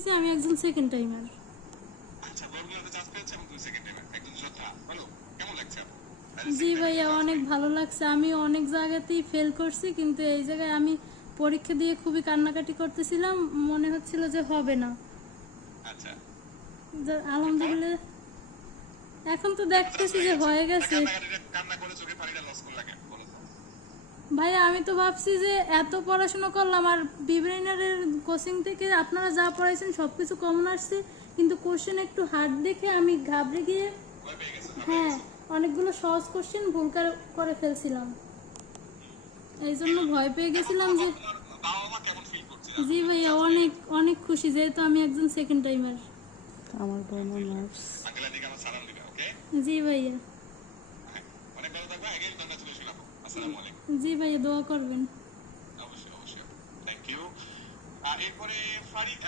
হয়েছে, আমি একজন সেকেন্ড টাইমার। আচ্ছা, বরগুনাতে চান্স পেয়েছে এবং তুমি সেকেন্ড টাইম একজন যোদ্ধা। বলো কেমন লাগছে আপু? জি ভাইয়া, অনেক ভালো লাগছে। আমি অনেক জায়গাতেই ফেল করছি, কিন্তু এই জায়গায় আমি পরীক্ষা দিয়ে খুবই কান্নাকাটি করতেছিলাম, মনে হচ্ছিল যে হবে না। আচ্ছা, আলহামদুলিল্লাহ এখন তো দেখতেছি যে হয়ে গেছে। কান্না করে চোখে পানিটা লস করে লাগে, বলো তো। ভাইয়া আমি তো ভাবছি যে এত পড়াশোনা করলাম, আর বিব্রেনারের কোচিং থেকে আপনারা যা পড়াইছেন সবকিছু কমন আসছে, কিন্তু কোশ্চেন একটু হার্ড দেখে আমি ঘাবড়ে গিয়ে ভয় পেয়ে গেছো? হ্যাঁ অনেকগুলো সহজ কোশ্চেন ভুল করে ফেলছিলাম, এই জন্য ভয় পেয়ে গেছিলাম যে। তোমার বাবা মা কেমন ফিল করছে? জি ভাইয়া, অনেক অনেক খুশি, যেহেতু আমি একজন সেকেন্ড টাইমার। আমার বর্মা নার্স। আঙ্কেল আন্টিকে আমার সালাম দিবে, ওকে? জি ভাইয়া। অনেক ভালো থাকবে। আগে কংগ্রাচুলেশন আপু। আসসালামু আলাইকুম। জি ভাইয়া, দোয়া করবেন। অবশ্যই অবশ্যই, থ্যাংক ইউ। এরপরে ফারিদ